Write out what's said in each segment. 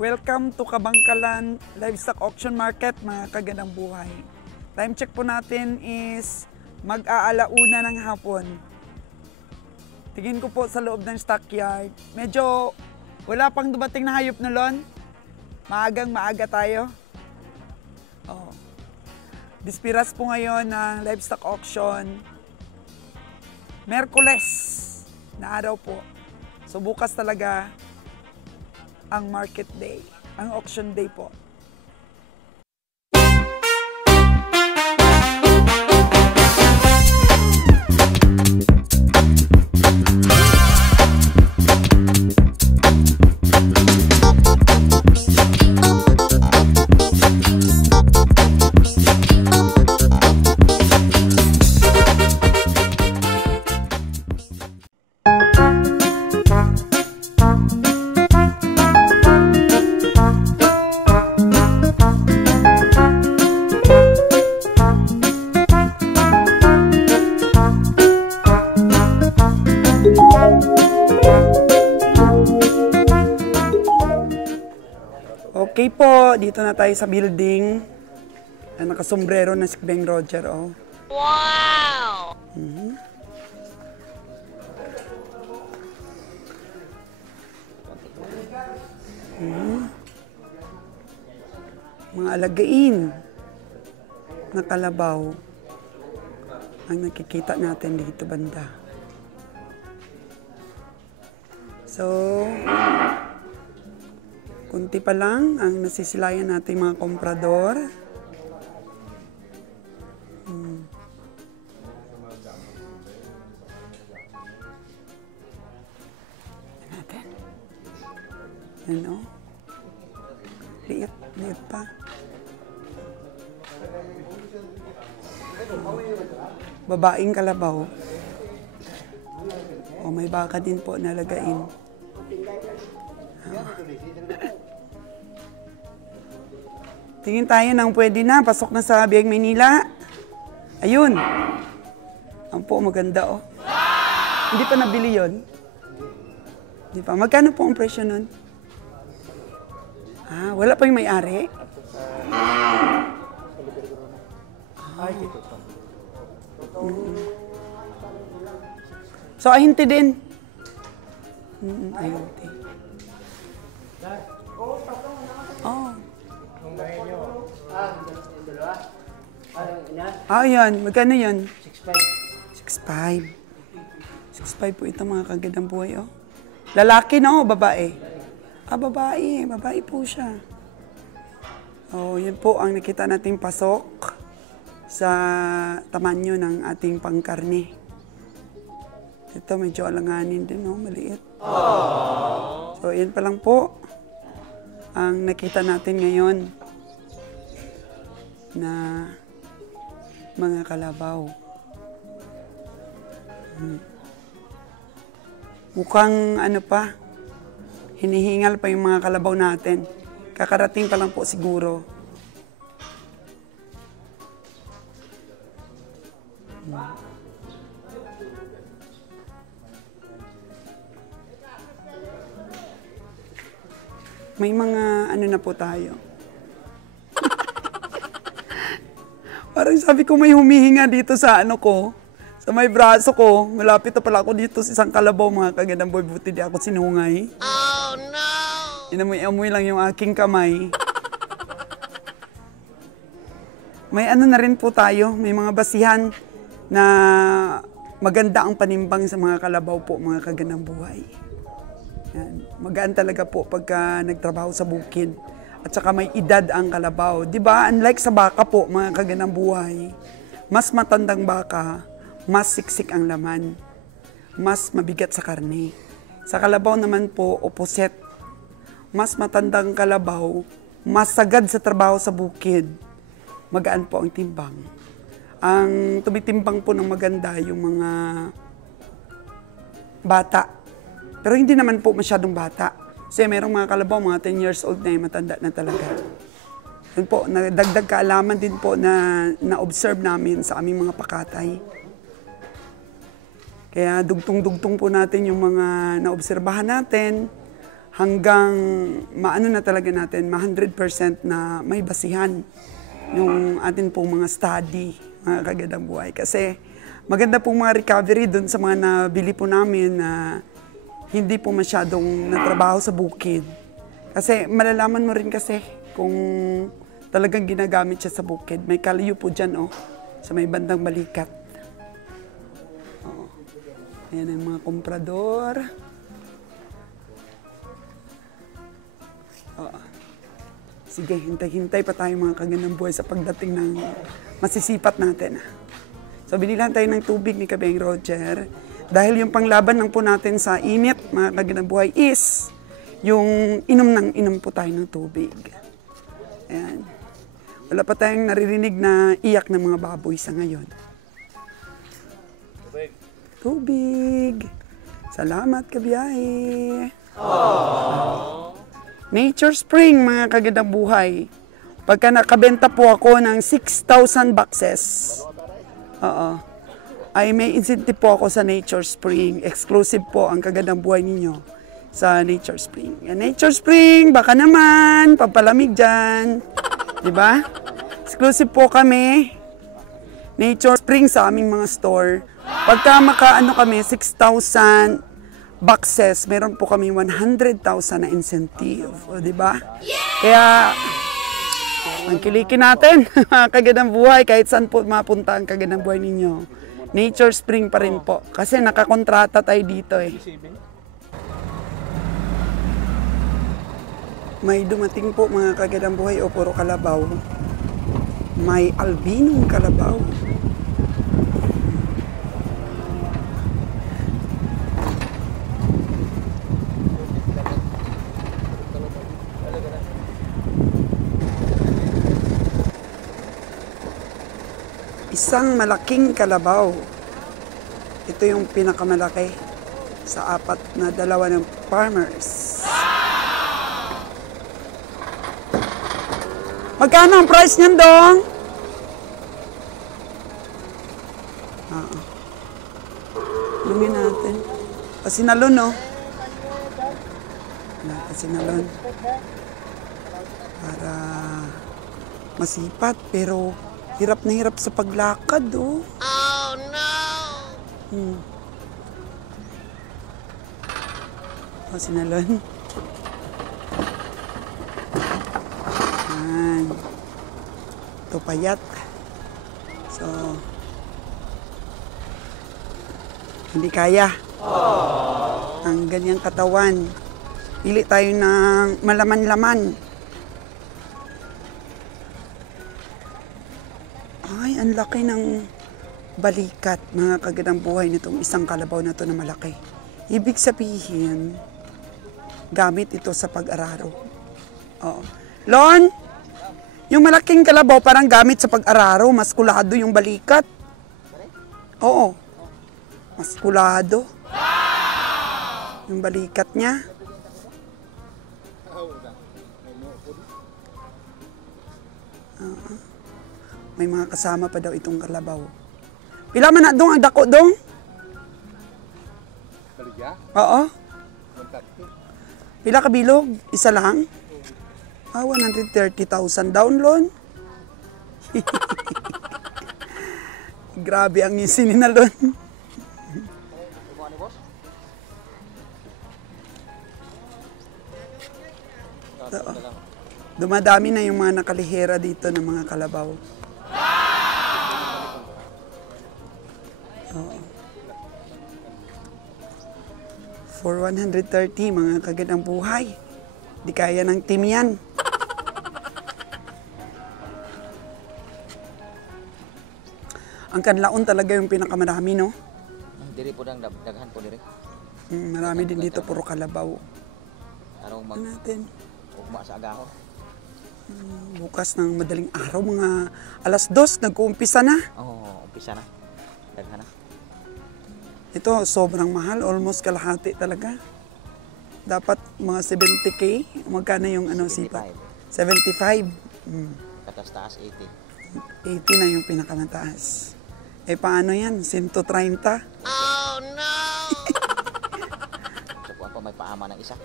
Welcome to Kabangkalan Livestock Auction Market, mga kagandang buhay. Time check po natin is mag-aalauna ng hapon. Tingin ko po sa loob ng stockyard. Medyo wala pang dumating na hayop na lon. Maagang maaga tayo. Oh. Dispiras po ngayon ng livestock auction. Merkules na araw po. So bukas talaga ang market day, ang auction day po. Okay po, dito na tayo sa building. Nakasombrero na si Beng Roger, oh. Wow! Mga alagain na kalabaw ang nakikita natin dito banda. So, kunti pa lang ang nasisilayan natin mga komprador. Natin. Yan o. Liit, liit pa. Babaeng kalabaw. O may baka din po nalagain. Tingin tayo ng pwede na. Pasok na sa Biag Maynila. Ayun. Ang po, maganda oh. Wow! Hindi pa nabili yun. Hindi pa. Magkano po ang presyo nun? Ah, wala pa yung may-ari? So, ahinti din. Ahinti. Oh. Ah, yan. Magkano yun? 6.5. 6.5 po ito mga kagandang buhay, oh. Lalaki, no? Babae? Ah, babae. Babae po siya. Oh, yun po ang nakita nating pasok sa tamanyo ng ating pangkarne. Ito, medyo alanganin din, no? Maliit. Aww. So, yun pa lang po ang nakita natin ngayon na mga kalabaw. Mukhang ano pa, hinihingal pa yung mga kalabaw natin. Kakarating pa lang po siguro. May mga ano na po tayo. Parang sabi ko may humihinga dito sa ano ko, sa may braso ko. Malapit na pala ako dito sa isang kalabaw, mga kagandang boy. Buti di ako sinungay. Oh no! Inamoy-amoy lang yung aking kamay. May ano na rin po tayo, may mga basihan na maganda ang panimbang sa mga kalabaw po, mga kagandang buhay. Yan. Magaan talaga po pagka nagtrabaho sa bukid. At saka may edad ang kalabaw. Diba? Unlike sa baka po, mga kagandang buhay, mas matandang baka, mas siksik ang laman. Mas mabigat sa karne. Sa kalabaw naman po, opposite. Mas matandang kalabaw, mas sagad sa trabaho sa bukid. Magaan po ang timbang. Ang tumitimbang po ng maganda yung mga bata. Pero hindi naman po masyadong bata. Kasi merong mga kalabaw, mga 10 years old na matanda na talaga. Yun po, nagdagdag kaalaman din po na na-observe namin sa aming mga pakatay. Kaya dugtong-dugtong po natin yung mga naobserbahan natin hanggang maano na talaga natin, 100% na may basihan yung atin pong mga study, mga kagandang buhay. Kasi maganda pong mga recovery dun sa mga nabili po namin na hindi po masyadong natrabaho sa bukid. Kasi malalaman mo rin kasi kung talagang ginagamit siya sa bukid. May kalyo po dyan, sa may bandang balikat. Ayan ang mga komprador. Sige, hintay-hintay pa tayo mga kagandang buhay sa pagdating ng masisipat natin. So, binilan tayo ng tubig ni Kabeng Roger. Dahil yung panglaban lang po natin sa init, mga kagandang buhay, is yung inom po tayo ng tubig. Ayan. Wala pa tayong naririnig na iyak ng mga baboy sa ngayon. Tubig. Salamat, kabiyahe. Nature Spring, mga kagandang buhay. Pagka nakabenta po ako ng 6,000 boxes, ay may incentive po ako sa Nature Spring. Exclusive po ang kagandang buhay ninyo sa Nature Spring. Nature Spring, baka naman, pampalamig dyan. Diba? Exclusive po kami. Nature Spring sa aming mga store. Pagka makaano kami, 6,000 boxes, meron po kami 100,000 na incentive. O, diba? Kaya, ang kilikin natin, kagandang buhay, kahit saan po mapunta ang kagandang buhay ninyo. Nature Spring pa rin po. Kasi nakakontrata tayo dito eh. May dumating po mga kagandang buhay o puro kalabaw. May albinong kalabaw. Isang malaking kalabaw. Ito yung pinakamalaki sa apat na dalawa ng farmers. Magkano ang price niyan, Dong? Lumin natin. Pasinalon, no? Pasinalon. Para masipat, pero hirap na hirap sa paglakad, oh. Oh, no! Pasinalon. Ito payat. So, hindi kaya. Ang ganyang katawan. Pili tayo ng malaman-laman. Ay, ang laki ng balikat, mga kagandang buhay nitong isang kalabaw na to na malaki. Ibig sabihin, gamit ito sa pag-araro. Oo. Lon? Yung malaking kalabaw parang gamit sa pag-araro, maskulado yung balikat. Oo. Maskulado. Yung balikat niya. May mga kasama pa daw itong kalabaw. Pila man na dong ang dako dong? Oo. Pila ka bilog? Isa lang? 130,000 download. Grabe ang ngisi ni Nalon. Dumadami na yung mga nakalihera dito ng mga kalabaw. For 130, mga kagandang buhay. Di kaya ng team yan. Ang kanlaon talaga yung pinakamarami, no? Diri po nang daghan po diri. Marami din dito, puro kalabaw. Araw natin. Ugma sa agahon. Bukas ng madaling araw, mga 2:00, nag-uumpisa na. Oo, umpisa na. Daghan na. Ito, sobrang mahal. Almost kalahati talaga. Dapat mga 70K. Magkano yung sipa? 75. Katas-taas 80. 80 na yung pinakamataas. Eh, paano yan? 130? Oh, no! So, kung pa may paama ng isa.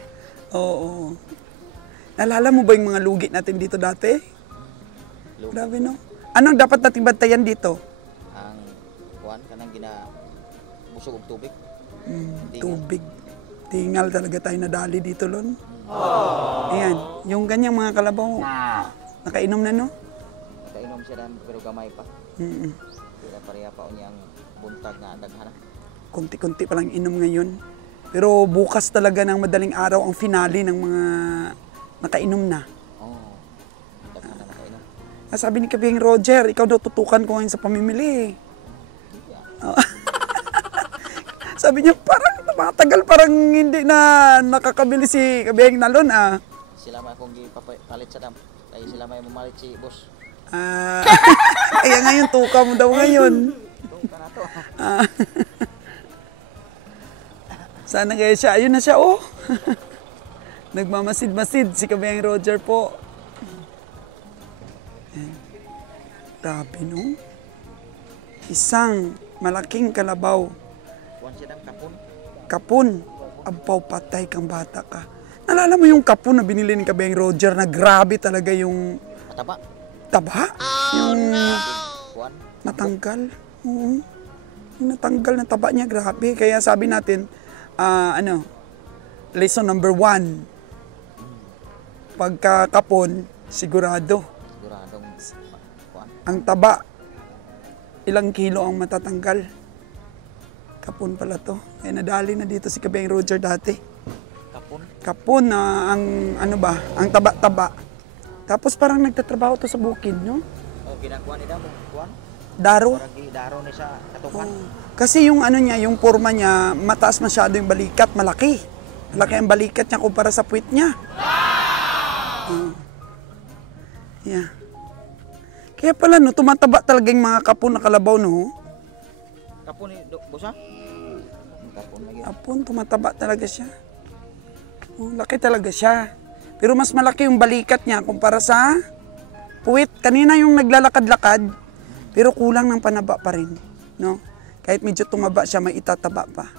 Oo. Naalala mo ba yung mga lugi natin dito dati? Lugi. Grabe, no? Anong dapat nating bantayan dito? Ang kuan kanang gina busog og tubig. Tingal. Tubig. Tingal talaga tayo nadali dito, Lon. Ayan, yung ganyang mga kalabaw, nakainom na, no? Kainom siya dan pero gamay pa. Mm-mm. Kaya pareha pa niyang buntag na daghan. Kunti-kunti pa lang inom ngayon. Pero bukas talaga ng madaling araw ang finale ng mga nakainom na. Oh. Daghan na nakainom. Sabi ni Kabing Roger, ikaw daw tutukan ko ngayon sa pamimili. Sabi niya, parang matagal parang hindi na nakakabili si Kabing Nalon, ah. Sila may akong gipapalit sa dam. Kaya sila may mamalit si boss. Kaya ngayon, tuka mo daw ngayon. Tuka na to. Sana kaya siya. Ayun na siya, oh. Nagmamasid-masid si Kabing Roger po. Ayan. Grabe, no? Isang malaking kalabaw. Kuan siya dam kapon. Kapon. Ampaw, patay kang bata ka. Nalala mo yung kapon na binili ni Kabing Roger na grabe talaga yung Mataba. taba? Yung Kuan. natanggal. Oo. Yung natanggal na taba niya, grabe. Kaya sabi natin, lesson number 1. Pagka kapon, sigurado. Siguradong kuan. Ang taba, ilang kilo ang matatanggal. Kapon pala to. Kaya nadali na dito si Kabing Roger dati. Kapon. Kapon na ang ang taba-taba. Tapos parang nagtatrabaho to sa bukid, no? Oh, ginakuan ni damo. Kuan. Daro. Para gidaro ni sa katukan. Kasi yung ano niya, yung forma niya, mataas masyado yung balikat, malaki. Malaki ang balikat niya kumpara sa puwit niya. Yeah. Kaya pala, no, tumataba talaga yung mga kapon na kalabaw, no? Kapon ni bosa? Kapon lagi. Kapon, tumataba talaga siya. Oh, laki talaga siya. Pero mas malaki yung balikat niya kumpara sa puwit. Kanina yung naglalakad-lakad, pero kulang ng panaba pa rin, no? Kahit medyo tumaba siya, may itataba pa.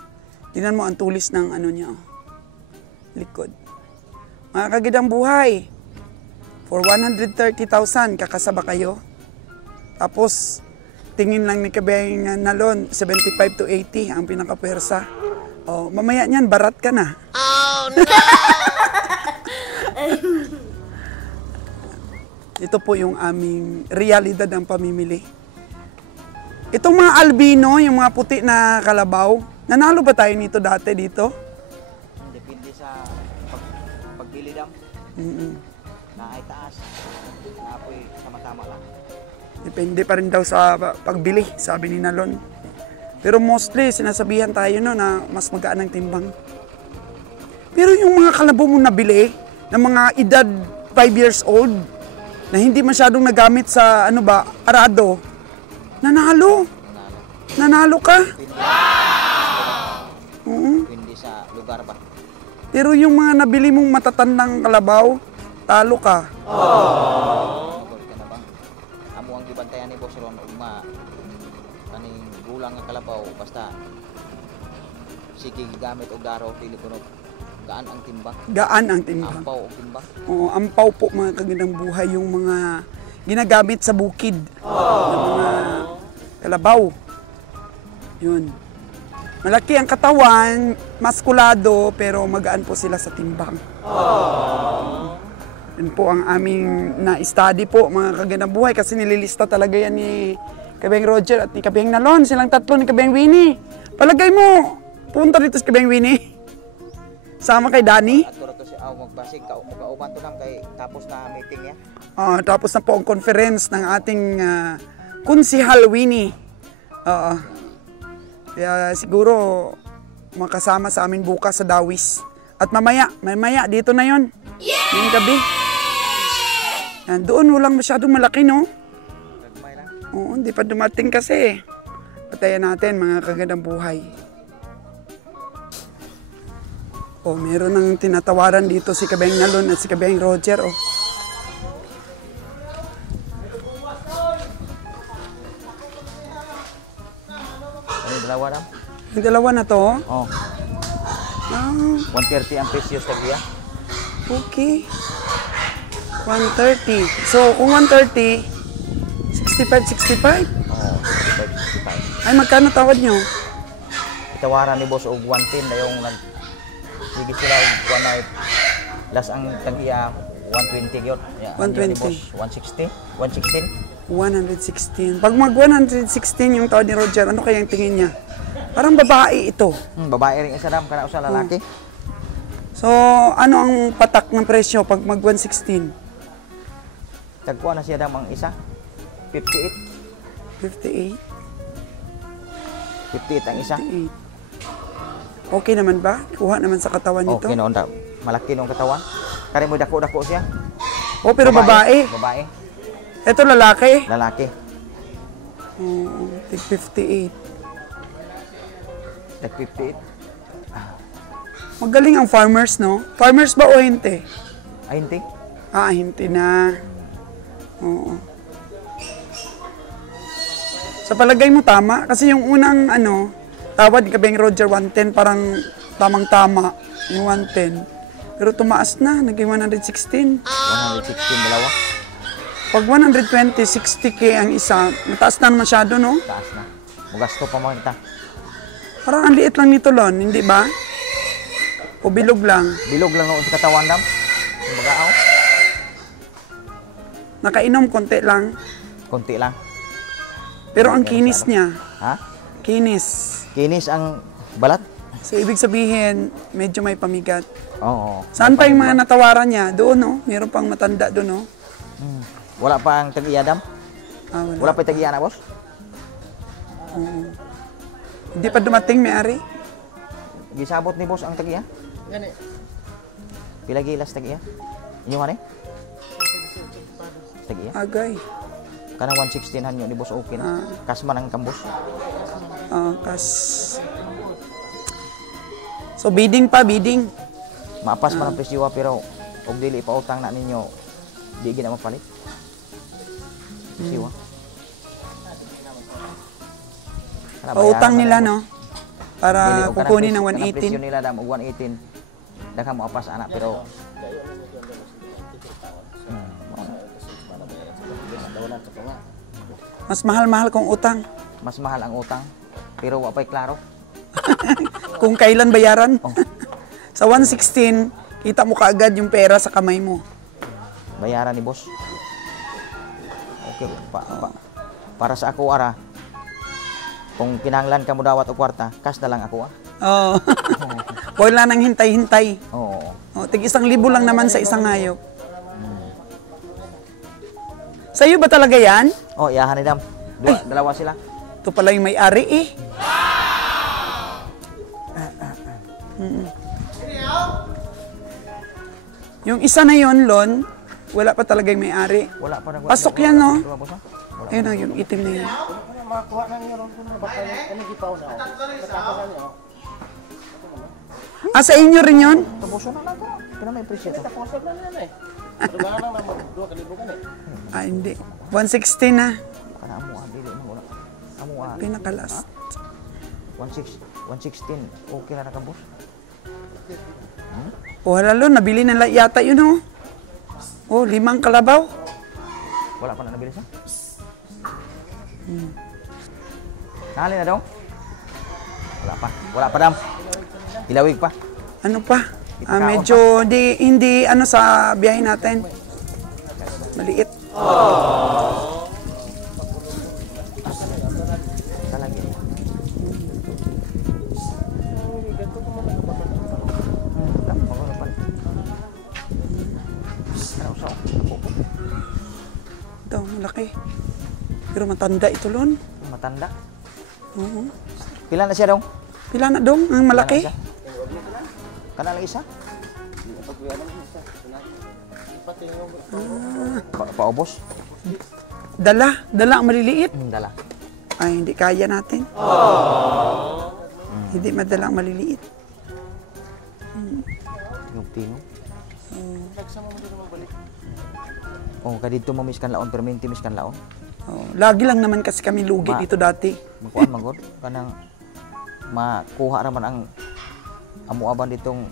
Tingnan mo ang tulis ng ano niya, oh. Likod. Mga kagidang buhay, for 130,000, kakasaba kayo. Tapos, tingin lang ni Kabing Nalon, 75 to 80 ang pinakapwersa. Oh, mamaya niyan, barat ka na. Oh no! Ito po yung aming realidad ng pamimili. Itong mga albino, yung mga puti na kalabaw, nanalo ba tayo nito dati dito? Depende sa pagbili dam. Na ay taas. Na apoy sama-sama lang. Depende pa rin daw sa pagbili, sabi ni Nalon. Pero mostly, sinasabihan tayo no, na mas magaan ang timbang. Pero yung mga kalabaw mo nabili, ng mga edad 5 years old, na hindi masyadong nagamit sa arado, nanalo. Nanalo ka. Depende sa lugar ba. Pero yung mga nabili mong matatandang kalabaw, talo ka. Magod ka na ba? Amo ang gibantayan ni Boss Ron ugma kaning gulang nga kalabaw basta sige gamit og daro dili kuno gaan ang timbang. Gaan ang timbang. Ampaw og timbang. Oo, ampaw po mga kagandang buhay yung mga ginagamit sa bukid. Ng mga kalabaw. Yun. Malaki ang katawan, maskulado, pero magaan po sila sa timbang. Yun po ang aming na-study po, mga kagandang buhay, kasi nililista talaga yan ni Kabing Roger at ni Kabing Nalon, silang tatlo ni Kabing Winnie. Palagay mo, punta dito si Kabing Winnie. Sama kay Danny. At to si aw magbasig ka magauban to lang kay tapos na meeting niya. Tapos na po ang conference ng ating Kunsihal Winnie. Oo. Kaya siguro makasama sa amin bukas sa Dawis. At mamaya dito na yon. Ngayong gabi. Yan, doon walang masyadong malaki, no? Gagmay lang. Oo, hindi pa dumating kasi. Patayan natin mga kagandang buhay. Meron ng tinatawaran dito si Kabing Nalon at si Kabing Roger, oh. Ano dalawa lang? Yung dalawa na to, Oh. 130 ang precious tagiya. Okay. 130. So, kung 130, 65. Oo, 65. Ay, magkano tawad nyo? Itawaran ni boss og 110 na yung sige sila og kuan na last ang tag-iya 120 gyud. 120. Ni boss 160, 116. 116. Pag mag 116 yung tawad ni Roger, ano kaya yung tingin niya? Parang babae ito. Babae ring isa dam kana usa lalaki. So, ano ang patak ng presyo pag mag 116? Tagkuha na siya dam ang isa. 58. 58. 58 ang isa. 58. Okay naman ba? Kuha naman sa katawan nito? Okay noon da. Malaki nung katawan. Kare mo dako-dako siya. Oh, pero babae. Babae. Ito lalaki. Lalaki. Oo, tig 58. Tag 58. Magaling ang farmers, no? Farmers ba o hindi? Ay hindi. Ah, hindi na. Oo. Sa palagay mo tama? Kasi yung unang tawad kabing Roger 110, parang tamang-tama yung 110. Pero tumaas na, naging 116. 116 dalawa. Pag 120, 60K ang isa, mataas na masyado, no? Taas na. Mugasto pa mo kita. Parang ang liit lang nito, Lon, hindi ba? O bilog lang. Bilog lang noon sa katawan dam. Bagaaw. Nakainom konti lang. Konti lang. Pero ang kinis niya, Ha? kinis. Kinis ang balat? So, ibig sabihin, medyo may pamigat. Oo. Saan pa yung mga natawaran niya? Doon, no? Meron pang matanda doon, no? Wala pa ang tag-iya dam? Ah, wala. Wala pa yung tag-iya na boss? Hindi pa dumating, may-ari. Gisabot ni boss ang tag-iya? Gani. Pila gilas tag-iya? Inyo man eh? Tag-iya? Agay. Kanang 116 hanyo ni boss okay na. Kasman ang kambos. So, bidding pa, bidding. Maapas man ang presyo pero og dili pa utang na ninyo di gina mapalit. Presyo. Pautang nila, no? Para kukunin ng Presyo 118. nila dam og 118. Daka mo apas anak pero Mas mahal-mahal kung utang. mas mahal ang utang pero wa pa'y klaro. Kung kailan bayaran. Oh. Sa 116, kita mo kaagad yung pera sa kamay mo. Bayaran ni boss. Okay, para sa ako ara. Kung kinahanglan ka mo dawat og kwarta, cash na lang ako ah. Oo. Wala nang hintay-hintay. Oo. Oh, tig 1,000 lang naman sa isang hayop. Sa'yo ba talaga yan? Oh, iyahan ni dam. Dalawa sila. Ito pala yung may-ari eh. Yung isa na yon, Lon, wala pa talaga yung may-ari. Wala pa nag Pasok yan, no? Wala boss, ah? Wala. Ayun na, yung itim na yun. Makakuha na niyo ron kung baka ano gipaw na. Katapos niyo. Ah, sa inyo rin yun? Tapuso na lang to. Kaya may presyo to. Tapos na yan eh. Pero baka nang naman duha kalibukan eh. Ah, hindi. 160 na. Kana amo ah, dili mo wala. Amo ah. Pinakalas. 116. Okay na ka boss. Oh, lalo, nabili na yata yun, oh. Oh, 5 kalabaw. Wala pa na nabili sa? Nali na daw? Wala pa. Wala pa dam. Ilawig pa. Ano pa? Medyo hindi sa biyahe natin. Maliit. Talagi. Dam, magano pa. Ano sa? Ito, malaki. Pero matanda ito, Lon. Matanda. Oo. Pila na siya daw? Pila na dong, ang malaki. Kana lang isa? Paubos? Dala ang maliliit. Dala. Ay, hindi kaya natin. Hindi madala ang maliliit. Tingog-tingog. Oh, kadito mo miskan laon, perminti miskan laon. Oh, lagi lang naman kasi kami lugi dito dati. Magkuhan magod kanang makuha raman ang amuaban ditong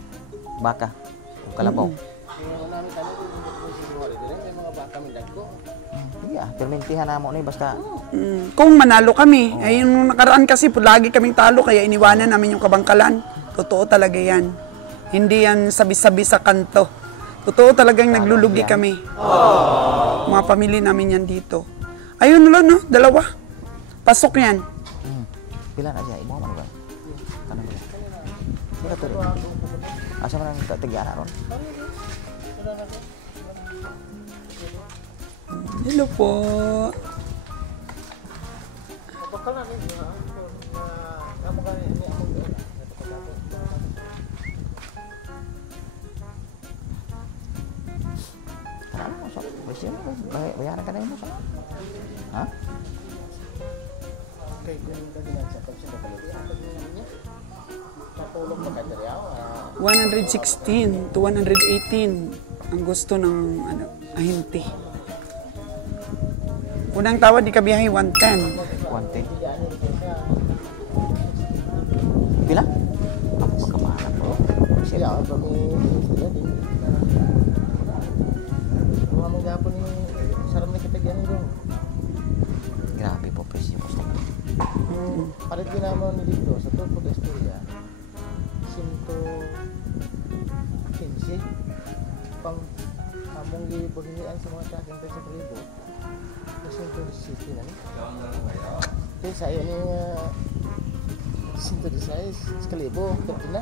baka o kalabaw. kami dagko. Sige permintihan na mo ni basta. Kung manalo kami, ay yung nakaraan kasi lagi kaming talo kaya iniwanan namin yung kabangkalan. Totoo talaga yan. Hindi yan sabi-sabi sa kanto. Totoo talagang naglulugi kami. Mga pamilya namin yan dito. Ayun lang, no? 2. Pasok yan. Pila na siya, imo man ba? Kanang ba? Pila to rin. Asa man ang tagian na ron? Hello po. Bakalan ni ha. Amo ka ni amo doon. Kanang mo sa bayaran ka na mo sa. Ha? Kay kun ganyan sa tapos sa pagkakas niya. Patulong mo kay Dariao. 116 to 118 ang gusto ng ahente. Unang tawad di kabiyahe 110. Kuwante. Pila? Ako pagkamahalan po. Siya bago sila din. Mga magyapon ni sarap ni katagyan nito. Grabe po presyo mo sa. Palit ginamon ni dito sa Turpo de Estoria. 115 pang among gibagnian sa mga saking sa kribo. Kasi 116 na ni. Kaya sa iyo ni 116 kalibo tapos na.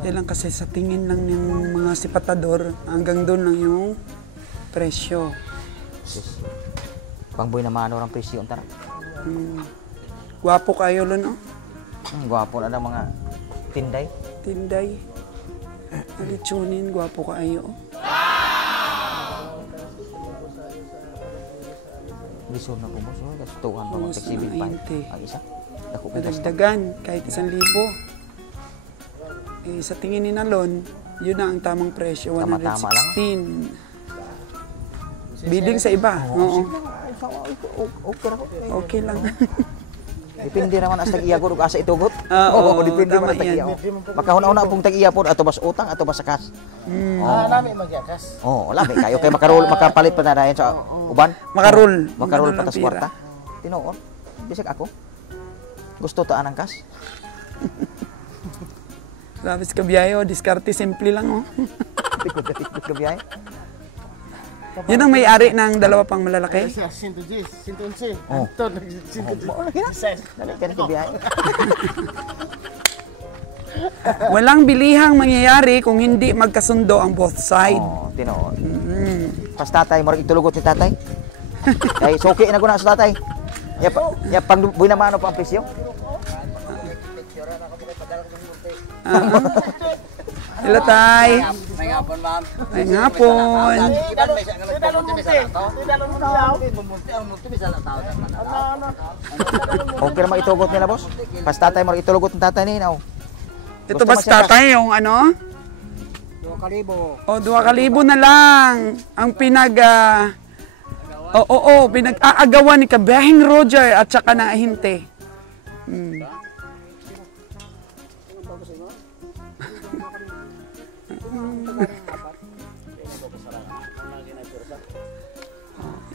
Yan lang kasi sa tingin lang ng mga sipatador, hanggang doon lang yung presyo. Pangboy na mano ang presyo tara. Gwapo kayo lo, no? Gwapo na ng mga tinday. Tinday. Alitunin, gwapo kayo. Lisod na po mo. So, gastuhan pa mga tagsibig pa. Ang isa. Dako po gasto. Madagdagan, kahit 1,000. Eh, sa tingin ni Nalon, yun na ang tamang presyo, Tama-tama 116. Bidding sa iba. Oo. Okay ra ko. Okay lang. Depende naman as tag-iya ko ug asa itugot. Oo, depende tama man tag-iya. yan. Makahuna-una pong tag-iya po ato bas utang ato bas sa cash. Nami magyakas. Wala ba kayo kay makapalit pa na dayon sa uban. Makarul. Makarul Makarul pa tas ang pira. kwarta. Tinuod. Bisag ako. Gusto ta anang cash. Grabe si Kabiyayo, diskarte simple lang, oh. Tikod kabiyahe. Yun ang may-ari ng 2 pang malalaki. Sa 110, 111. Oh. Ito, 110. Dali ka kabiyahe. Walang bilihang mangyayari kung hindi magkasundo ang both side. Tinuod. Pas tatay mo itulugot ni tatay. Kay suki na guna sa tatay. Ya pang buy na mano pa ang presyo. Hello, tay. May ngapon, ma'am. Ay, ngapon. Okay na mag-itugot nila, boss. Pas tatay mo itulugot ng tatay ni Inaw. Ito ba sa tatay yung ano? 2,000. O, 2,000 na lang ang pinag-aagawan ni Kabahing Roger at saka ng ahinte.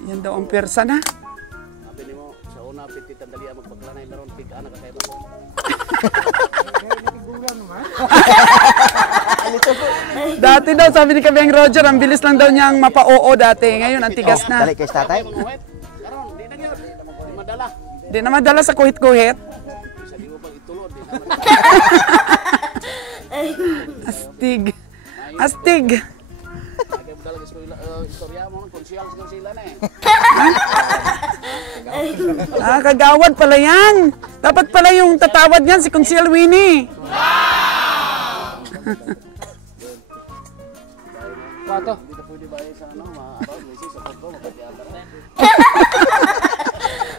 Yan daw ang persa na. Sabi mo, sa una, pititan dali ang magpaglanay, meron pikaan na kakaiba. Dati daw, sabi ni Kabahing Roger, ang bilis lang daw niyang mapa-oo dati. Ngayon, ang tigas na. Dali kay tatay. Mga wet, karon, di na yun. Di madala. Di na madala sa kuhit-kuhit. Sa di mo pag itulod, di na Astig. Astig. Lagi mo talaga sa istorya mo, konsyal sa sila na eh. Kagawad pala yan. Dapat pala yung tatawad niyan, si Consiel Winnie. Pato. Hindi na pwede ba sa ano, mga message sa pagko, mapagyatar na.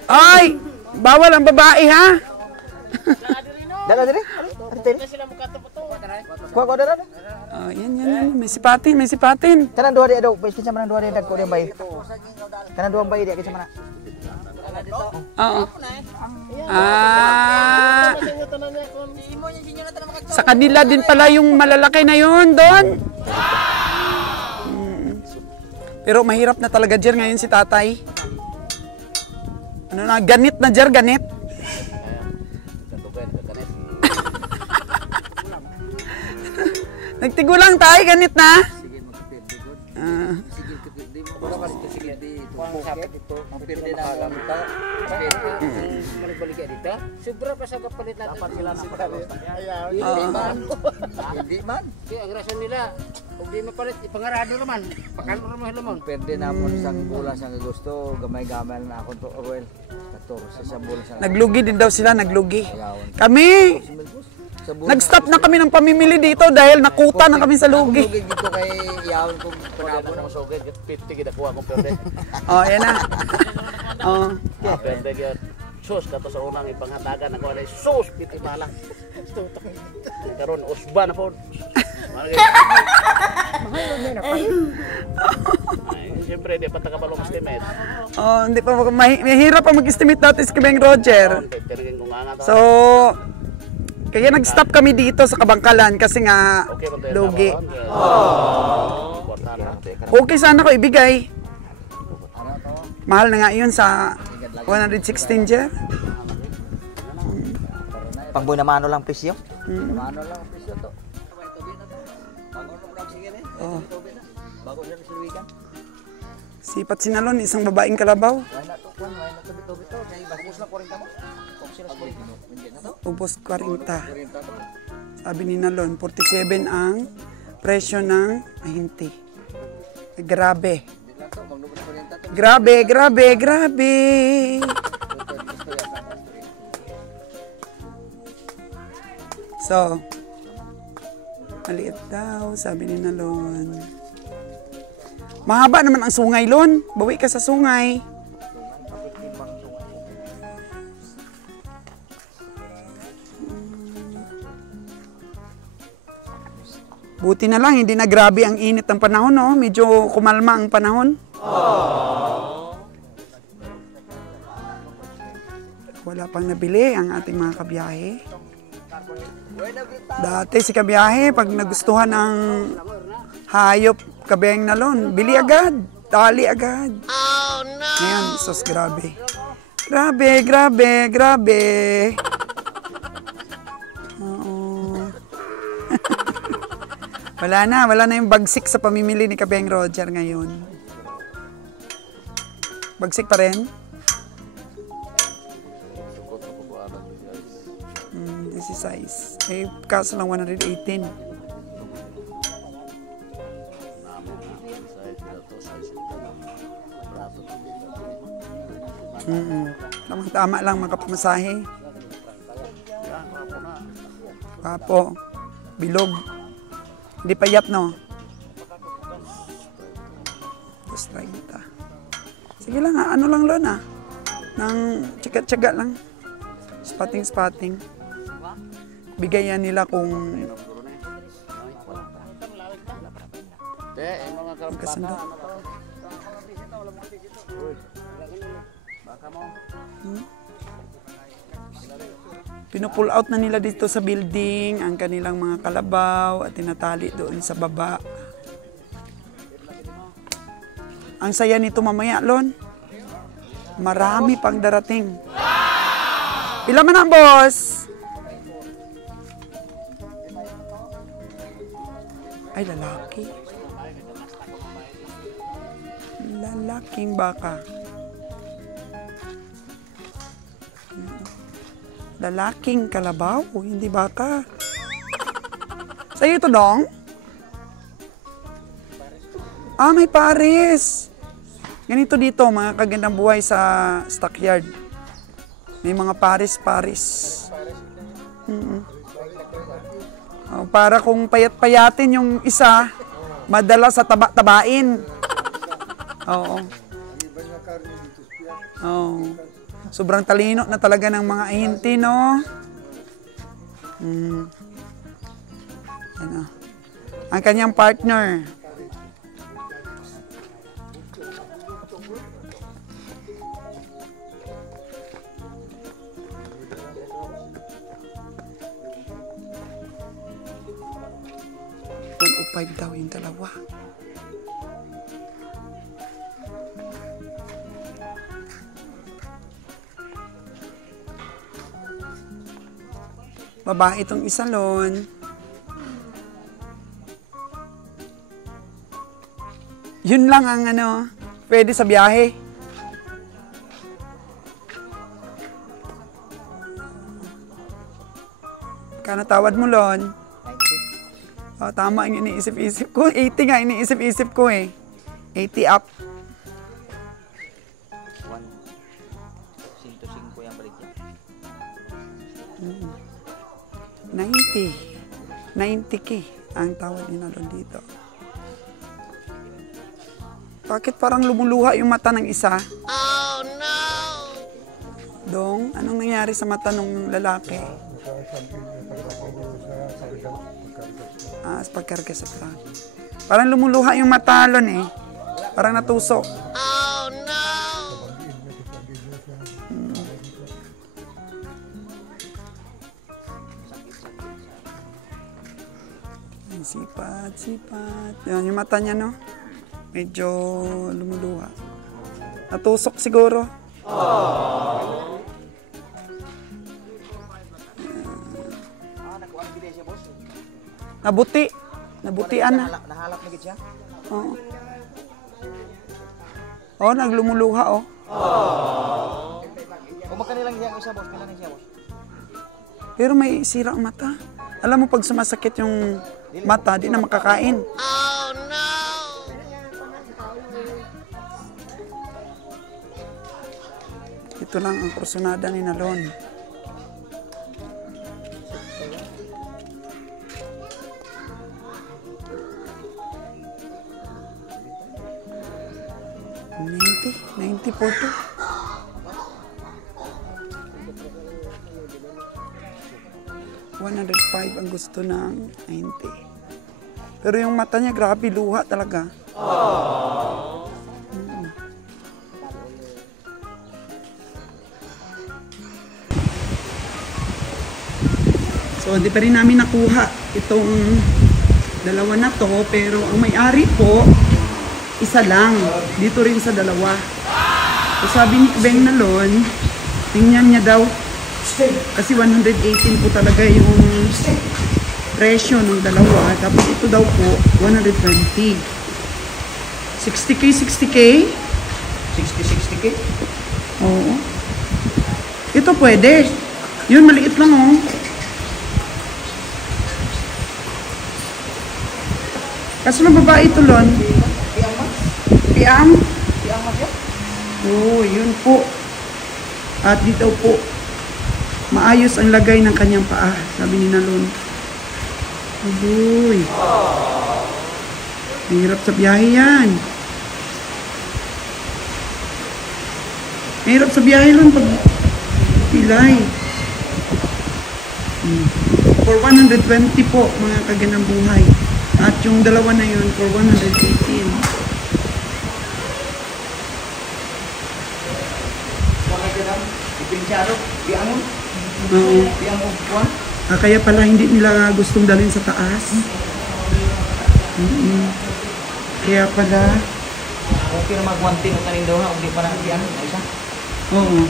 Ay, bawal ang babae, ha? Dala dali. Kuha dala. Oh, yan. May sipatin. Kanang duha di daw, kinsa man ang duha di dagko di bay. Kanang duha bay di kinsa man. Oo. Sa kanila din pala yung malalaki na yun doon. Pero mahirap na talaga, Jer, ngayon si tatay. Ano na, ganit na, Jer, ganit. Nagtigulang tayo, ganit na. Sige, magpipirdi ko. Ah, Sige, kapirdi mo. Wala ka dito, sige, di sapit dito. Magpirdi na ako. Balik-balik ka dito. Sobra pa sa kapalit natin. Dapat sila Hindi man. Hindi man. Kaya ang rason nila, kung di mapalit, ipangarado naman. Pakano naman naman. Pwede na mo sang bulan sang gusto. Gamay-gamay na ako to Orwell. 14 sa bulan sang naglugi din daw sila, naglugi. ayawan. Kami, Sa bulan. nag-stop na kami ng pamimili dito dahil nakuta na kami sa lugi. Lugig dito kay Yawan kong panabo ng sugid, 50 ginakuha kong pwede. Oh, yan na. Oh. Pwede yun. Sus, kato sa unang ipanghatagan ako na sus, piti malang. Karon usba na po. Siyempre, di pa tagabalong estimate. Oh, hindi pa mahirap pa mag-estimate natin si Kabeng Roger. Tingin ko nga So, kaya nag-stop kami dito sa Kabangkalan kasi nga lugi. Okay sana ko ibigay. Mahal na nga yun sa 116, Jer. Pangboy na mano lang pisyo. Mano lang pisyo to. Oh. Bago na silwigan. Sipat sinalon, isang babaeng kalabaw. Why not to kwan, why not to bito bito. Kay basbos lang 40 mo. Kung sila sa hindi na to. Ubos 40. 40 to. Sabi ni Nalon, 47 ang presyo ng ahinti. Grabe. Hindi lang to, maglubot 40 to. Grabe, grabe, grabe. So, maliit daw, sabi ni Nalon. Mahaba naman ang sungay, Lon. Bawi ka sa sungay. Buti na lang, hindi na grabe ang init ng panahon, no? Medyo kumalma ang panahon. Wala pang nabili ang ating mga kabiyahe. Dati si kabiyahe, pag nagustuhan ng hayop, kabiyaheng Nalon, bili agad, tali agad. Oh, no! Ngayon, sos, grabe. Grabe, grabe, grabe. Oo. wala na yung bagsik sa pamimili ni Kabeng Roger ngayon. Bagsik pa rin? This is size. Eh, kaso lang 118. Tama lang makapamasahe. Kapo. Bilog. Hindi payat, no? Just try kita. Sige lang, ano lang, Lon, nang tsaga-tsaga lang. Spotting. Bigayan nila kung magkasanda. Pinupull out na nila dito sa building ang kanilang mga kalabaw at tinatali doon sa baba. Ang saya nito mamaya, Lon. Marami pang darating. Pila man ang boss? Ay, lalaki. Lalaking baka. Lalaking kalabaw, hindi baka. Sa'yo ito, Dong? Ah, may pares. Ganito dito, mga kagandang buhay sa stockyard. May mga pares. Oh, para kung payat-payatin yung isa, madala sa taba-tabain. Oo. Oh. Sobrang talino na talaga ng mga ahinti, no? Ano? Ang kanyang partner. $105 daw yung dalawa. Babae itong isa, Lon. Yun lang ang ano, pwede sa biyahe. Kanatawad mo, Lon. 90. Oh, tama ang iniisip-isip ko. 80 nga iniisip-isip ko eh. 80 up. 105 yung balik niya. 90. 90K ang tawad ni Lon dito. Bakit parang lumuluha yung mata ng isa? Oh, no! Dong, anong nangyari sa mata ng lalaki? Sa pagkarga sa truck. Parang lumuluha yung mata, Lon eh. Parang natusok. Oh, no! Sipat. Yan, yung mata niya, no? Medyo lumuluha. Natusok siguro. Nakuha ang gilay siya, boss. Nabutian na. Nahalap na gid siya. Oo. Oh, naglumuluha, oh. Kung magkanilang siya isa, boss, kailan siya, boss? Pero may sira ang mata. Alam mo, pag sumasakit yung mata, di na makakain. Oh, no! Ito lang ang kursunada ni Lon. $90 po ito. $105 ang gusto ng 90. Pero yung mata niya, grabe, luha talaga. So, di pa rin namin nakuha itong dalawa na to, pero ang may-ari po, isa lang. Dito rin sa dalawa. So, sabi ni Beng na Lon, tingnan niya daw, kasi 118 po talaga yung presyo ng dalawa. Tapos ito daw po, 120. 60K? 60K? Oo. Ito pwede. Yun, maliit lang, oh. Kaso na babae ito, Lon. Piang? Piang mas yan? Oo, yun po. At dito po, maayos ang lagay ng kanyang paa, sabi ni Lon. Uy. Mahirap sa biyahe yan. Mahirap sa biyahe, Lon, pag pilay. For 120 po, mga kaganang buhay. At yung dalawa na yun for 118. Ipinsyado? Piang mo? Oo. Piang mo? Juan? Kaya pala hindi nila gustong dalhin sa taas. Kaya pala, Okay na mag-110 o kanin daw na, hindi pa na piang na isa. oo,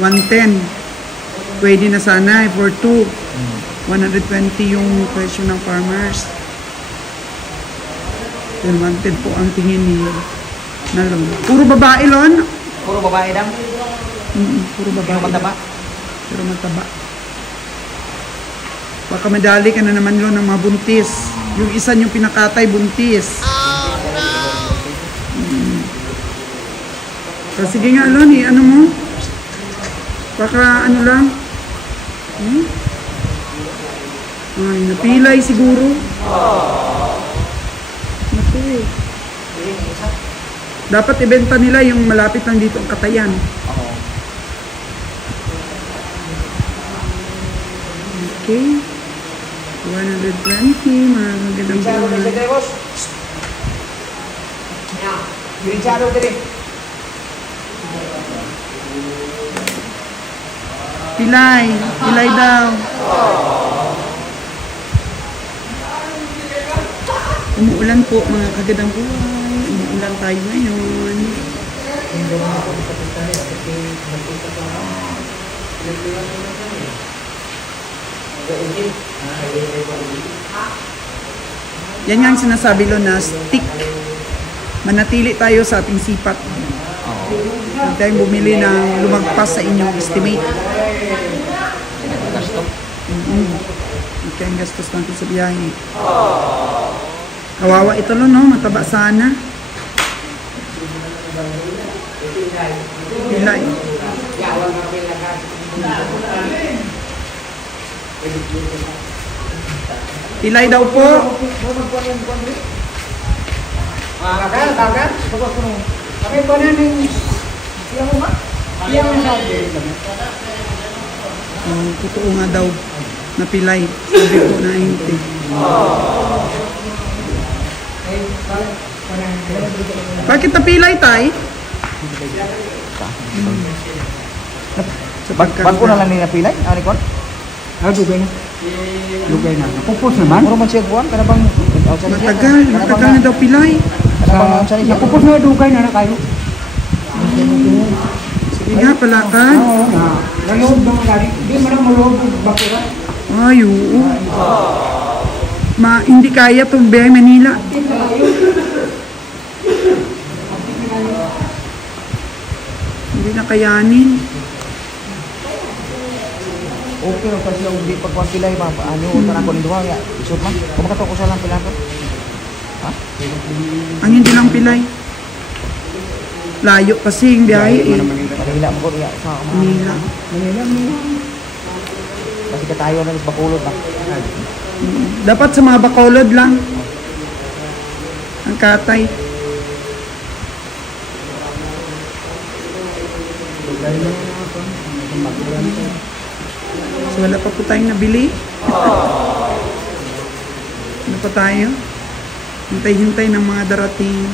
110. 110. Pwede na sana for 2. 120 yung presyo ng farmers. Then 110 po ang tingin ni Lon. Puro babae, Lon. Puro babae daw. Puro babae. Pero mataba. Pero mataba. Baka madali ka na naman, Lon, ng mga buntis. Yung isa yung pinakatay, buntis. So, sige nga, Lon, ano mo? Baka ano lang? Ay, napilay siguro. Naku. Dapat ibenta nila yung malapit lang dito ang Katayan. Oo. Okay. 120, mga magandang Pinsyado buwan. din siya, boss. Pinsyado din. Pilay. Pilay daw. Umuulan po, mga kagadang buhay. Umuulan tayo ngayon. Yan nga ang sinasabi lo na stick. Manatili tayo sa ating sipat. Huwag tayong bumili ng lumagpas sa inyong estimate. Gasto. Huwag kayong gastos natin sa biyahe. Kawawa ito lo, no? Mataba sana. Pilay. Pilay daw po. Totoo nga daw na pilay. Sabi ko na hindi. Bakit napilay tay? Bago na lang nila pilay, ano kon? Lugay na. Lugay na. Napupos naman. Muro man siya buwan, kana bang Matagal na daw pilay. Napupos na lugay na kayo. Sige nga, palakad. Oo na. Naloob ba mga galing? Hindi mo na maloob ang bakura. Ay, oo. Hindi kaya itong biyahe Manila. Hindi na kayanin. okay lang kasi yung di pagkuhan pilay ba? Ano tanang ko ni duha ya. Isod man. Kumakato ko sa lang pilay ko. Ha? Ang hindi lang pilay. Layo kasi yung biyahe eh. Manila mo ko ya sa Manila. kasi ka tayo na sa Bacolod ba. Dapat sa mga Bacolod lang. Ang katay. So wala pa po tayong nabili. Ano pa tayo? Hintay-hintay ng mga darating.